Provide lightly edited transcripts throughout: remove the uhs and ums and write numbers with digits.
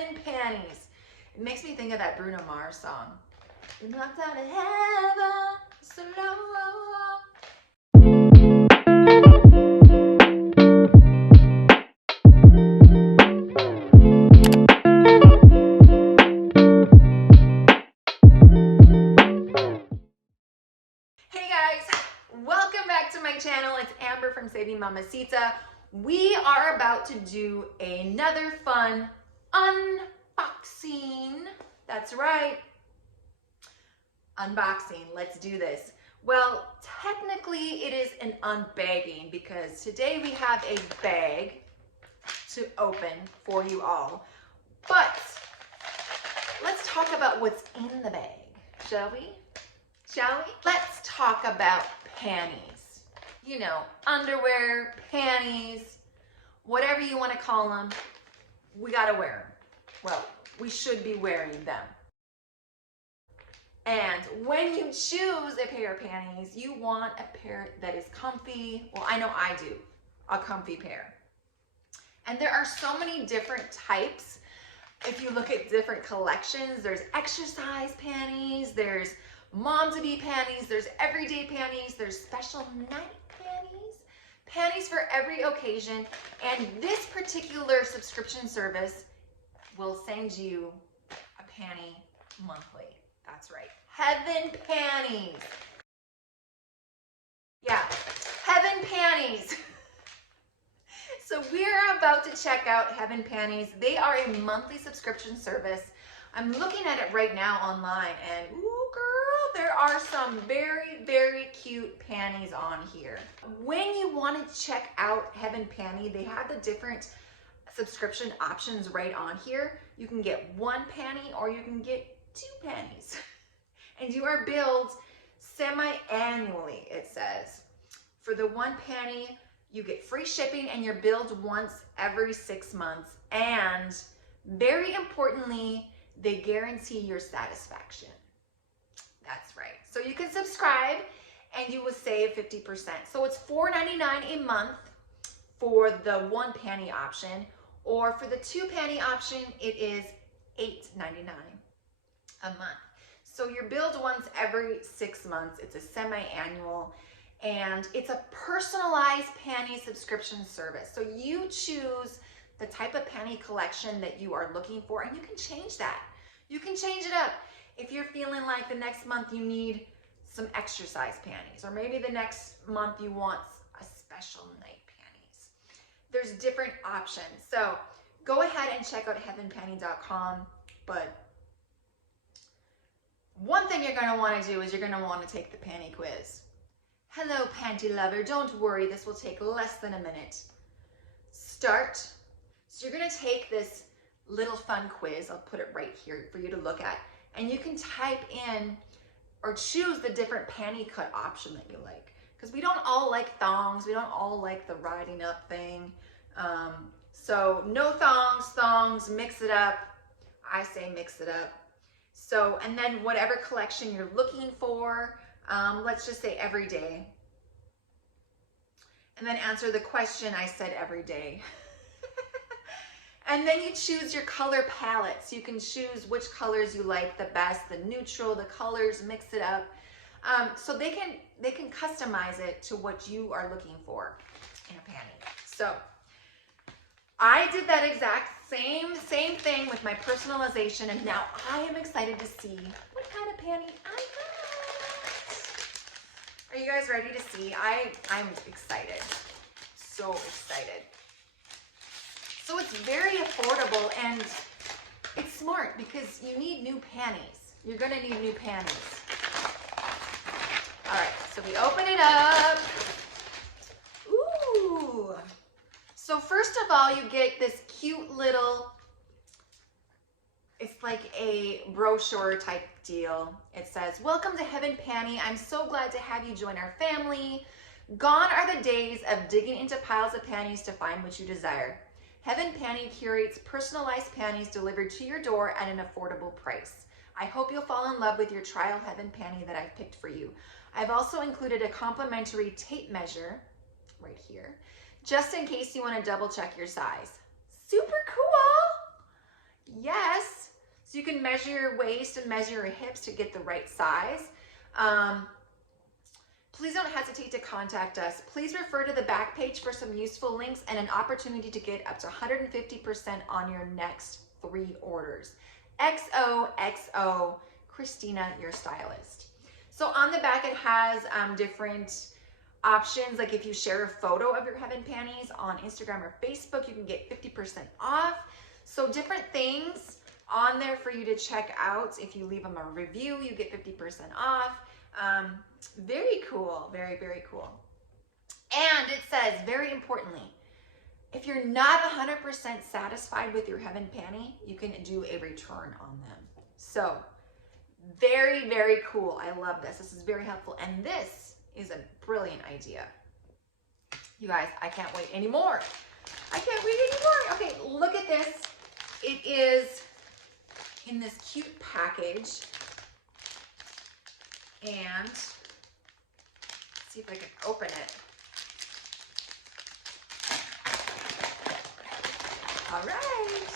Heaven Panties. It makes me think of that Bruno Mars song. Been locked out of heaven so long. Hey guys, welcome back to my channel. It's Amber from Saving Mamacita. We are about to do another fun unboxing. That's right, unboxing. Let's do this. Well, technically it is an unbagging because today we have a bag to open for you all. But let's talk about what's in the bag, shall we? Shall we? Let's talk about panties. You know, underwear, panties, whatever you want to call them, we gotta wear them. Well, we should be wearing them. And when you choose a pair of panties, you want a pair that is comfy. Well, I know I do, a comfy pair. And there are so many different types. If you look at different collections, there's exercise panties, there's mom-to-be panties, there's everyday panties, there's special night panties, panties for every occasion. And this particular subscription service will send you a panty monthly. That's right, Heaven Panties. Yeah, Heaven Panties. So we're about to check out Heaven Panties. They are a monthly subscription service. I'm looking at it right now online and ooh girl, there are some very, very cute panties on here. When you want to check out Heaven Panty, they have the different subscription options right on here. You can get one panty or you can get two panties. And you are billed semi-annually, it says. For the one panty, you get free shipping and you're billed once every 6 months. And very importantly, they guarantee your satisfaction. That's right. So you can subscribe and you will save 50%. So it's $4.99 a month for the one panty option, or for the two panty option, it is $8.99 a month. So you're billed once every 6 months. It's a semi-annual and it's a personalized panty subscription service. So you choose the type of panty collection that you are looking for and you can change that. You can change it up. If you're feeling like the next month you need some exercise panties, or maybe the next month you want a special night panties. There's different options. So go ahead and check out heavenpanty.com. But one thing you're gonna wanna do is you're gonna wanna take the panty quiz. Hello, panty lover, don't worry, this will take less than a minute. Start. So you're gonna take this little fun quiz. I'll put it right here for you to look at. And you can type in or choose the different panty cut option that you like. Because we don't all like thongs. We don't all like the riding up thing. So no thongs, thongs, mix it up. I say mix it up. So, and then whatever collection you're looking for, let's just say every day. And then answer the question I said every day. And then you choose your color palettes. You can choose which colors you like the best, the neutral, the colors, mix it up. So they can customize it to what you are looking for in a panty. So I did that exact same thing with my personalization, and now I am excited to see what kind of panty I got. Are you guys ready to see? I'm excited, so excited. So it's very affordable and it's smart because you need new panties. You're gonna need new panties. All right, so we open it up. Ooh. So first of all, you get this cute little, it's like a brochure type deal. It says, welcome to Heaven Panty. I'm so glad to have you join our family. Gone are the days of digging into piles of panties to find what you desire. Heaven Panty curates personalized panties delivered to your door at an affordable price. I hope you'll fall in love with your trial Heaven Panty that I've picked for you. I've also included a complimentary tape measure right here, just in case you want to double check your size. Super cool. Yes. So you can measure your waist and measure your hips to get the right size. Please don't hesitate to contact us. Please refer to the back page for some useful links and an opportunity to get up to 150% on your next 3 orders. XOXO, Christina, your stylist. So on the back, it has different options. Like if you share a photo of your Heaven panties on Instagram or Facebook, you can get 50% off. So different things on there for you to check out. If you leave them a review, you get 50% off. Very cool, very, very cool. And it says, very importantly, if you're not 100% satisfied with your Heaven panty, you can do a return on them. So very, very cool. I love this. This is very helpful. And this is a brilliant idea. You guys, I can't wait anymore. I can't wait anymore. Okay, look at this. It is in this cute package. And let's see if I can open it. All right.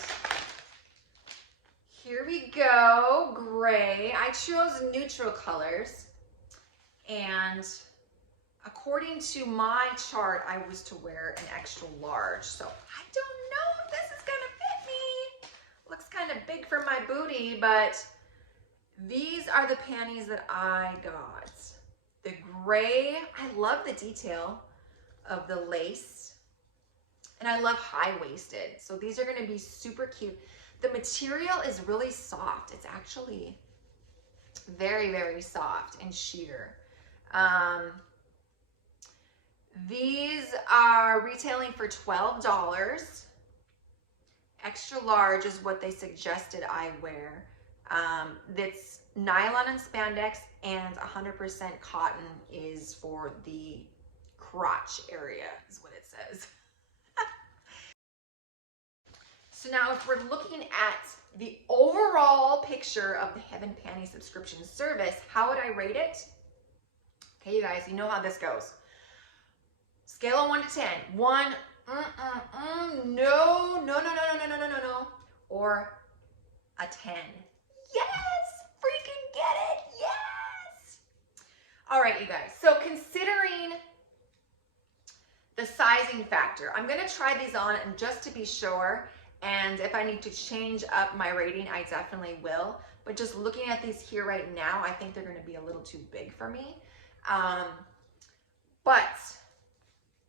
Here we go. Gray. I chose neutral colors. And according to my chart, I was to wear an extra large. So I don't know if this is going to fit me. Looks kind of big for my booty, but these are the panties that I got. The gray, I love the detail of the lace. And I love high-waisted. So these are gonna be super cute. The material is really soft. It's actually very, very soft and sheer. These are retailing for $12. Extra large is what they suggested I wear. That's nylon and spandex, and 100% cotton is for the crotch area, is what it says. So now if we're looking at the overall picture of the Heaven Panty subscription service, how would I rate it? Okay, you guys, you know how this goes. Scale of 1 to 10. 1, no. Or a 10. Yes, freaking get it, yes. All right, you guys, so considering the sizing factor, I'm gonna try these on and just to be sure, and if I need to change up my rating, I definitely will. But just looking at these here right now, I think they're gonna be a little too big for me. But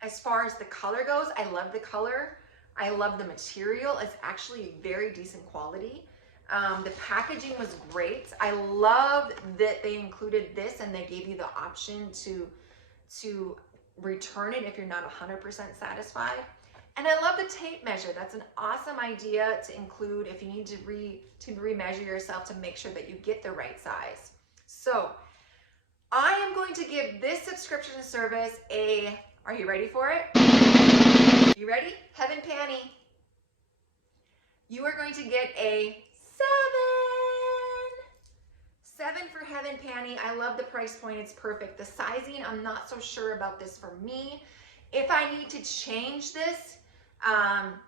as far as the color goes, I love the color. I love the material. It's actually very decent quality. The packaging was great. I love that they included this and they gave you the option to return it if you're not 100% satisfied. And I love the tape measure. That's an awesome idea to include if you need to remeasure yourself to make sure that you get the right size. So I am going to give this subscription service a, are you ready for it? You ready? Heaven Panty. You are going to get a 7 for Heaven Panty. I love the price point. It's perfect. The sizing, I'm not so sure about this for me. If I need to change this, I'm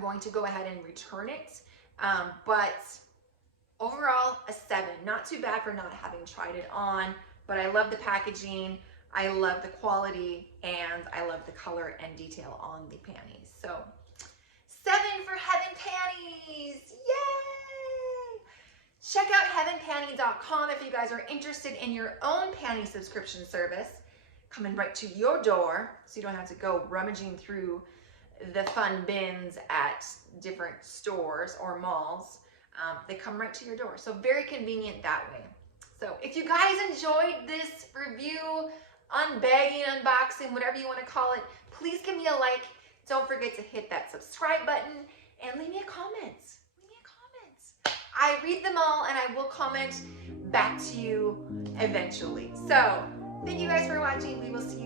going to go ahead and return it. But overall, a 7. Not too bad for not having tried it on, but I love the packaging. I love the quality, and I love the color and detail on the panties. So 7 for Heaven Panties. Yay! Check out heavenpanty.com if you guys are interested in your own panty subscription service coming right to your door, so you don't have to go rummaging through the fun bins at different stores or malls. They come right to your door. So very convenient that way. So if you guys enjoyed this review, unbagging, unboxing, whatever you want to call it, please give me a like. Don't forget to hit that subscribe button and leave me a comment. Leave me a comment. I read them all and I will comment back to you eventually. So thank you guys for watching. We will see you